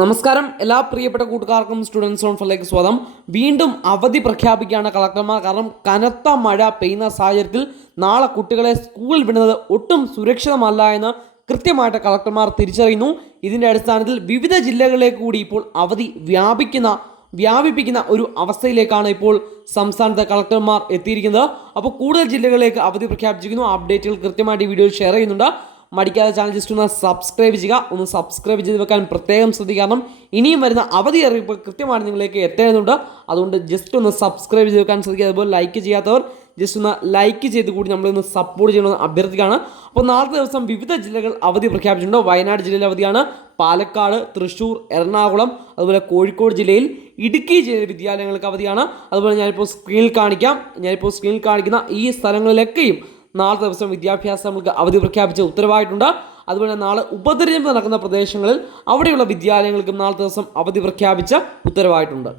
നമസ്കാരം എല്ലാ പ്രിയപ്പെട്ട കൂട്ടുകാർക്കും സ്റ്റുഡൻസ് ഓൺ ഫോറിലേക്ക് സ്വാഗതം. വീണ്ടും അവധി പ്രഖ്യാപിക്കുകയാണ് കളക്ടർമാർ. കാരണം കനത്ത മഴ പെയ്യുന്ന സാഹചര്യത്തിൽ നാളെ കുട്ടികളെ സ്കൂളിൽ വിടുന്നത് ഒട്ടും സുരക്ഷിതമല്ല എന്ന് കൃത്യമായിട്ട് കളക്ടർമാർ തിരിച്ചറിയുന്നു. ഇതിൻ്റെ അടിസ്ഥാനത്തിൽ വിവിധ ജില്ലകളിലേക്ക് കൂടി ഇപ്പോൾ അവധി വ്യാപിപ്പിക്കുന്ന ഒരു അവസ്ഥയിലേക്കാണ് ഇപ്പോൾ സംസ്ഥാനത്തെ കളക്ടർമാർ എത്തിയിരിക്കുന്നത്. അപ്പോൾ കൂടുതൽ ജില്ലകളിലേക്ക് അവധി പ്രഖ്യാപിച്ചിരിക്കുന്നു. അപ്ഡേറ്റുകൾ കൃത്യമായിട്ട് ഈ വീഡിയോയിൽ ഷെയർ ചെയ്യുന്നുണ്ട്. മടിക്കാതെ ചാനൽ ജസ്റ്റ് ഒന്ന് സബ്സ്ക്രൈബ് ചെയ്യുക. ഒന്ന് സബ്സ്ക്രൈബ് ചെയ്ത് വെക്കാൻ പ്രത്യേകം ശ്രദ്ധിക്കുക. കാരണം ഇനിയും വരുന്ന അവധി അറിയിപ്പ് കൃത്യമായിട്ട് നിങ്ങളിലേക്ക് എത്തേണ്ടതുണ്ട്. അതുകൊണ്ട് ജസ്റ്റ് ഒന്ന് സബ്സ്ക്രൈബ് ചെയ്ത് വെക്കാൻ ശ്രദ്ധിക്കുക. അതുപോലെ ലൈക്ക് ചെയ്യാത്തവർ ജസ്റ്റ് ഒന്ന് ലൈക്ക് ചെയ്ത് കൂടി നമ്മളൊന്ന് സപ്പോർട്ട് ചെയ്യണമെന്ന് അഭ്യർത്ഥിക്കുകയാണ്. അപ്പോൾ നാളത്തെ ദിവസം വിവിധ ജില്ലകൾ അവധി പ്രഖ്യാപിച്ചിട്ടുണ്ട്. വയനാട് ജില്ലയിൽ അവധിയാണ്. പാലക്കാട്, തൃശ്ശൂർ, എറണാകുളം, അതുപോലെ കോഴിക്കോട് ജില്ലയിൽ, ഇടുക്കി ജില്ലയിലെ വിദ്യാലയങ്ങൾക്ക് അവധിയാണ്. അതുപോലെ ഞാനിപ്പോൾ സ്ക്രീനിൽ കാണിക്കുന്ന ഈ സ്ഥലങ്ങളിലൊക്കെയും നാളത്തെ ദിവസം വിദ്യാഭ്യാസങ്ങൾക്ക് അവധി പ്രഖ്യാപിച്ച ഉത്തരവായിട്ടുണ്ട്. അതുപോലെ നാളെ ഉപതെരഞ്ഞെടുപ്പ് നടക്കുന്ന പ്രദേശങ്ങളിൽ അവിടെയുള്ള വിദ്യാലയങ്ങൾക്കും നാളത്തെ ദിവസം അവധി പ്രഖ്യാപിച്ച ഉത്തരവായിട്ടുണ്ട്.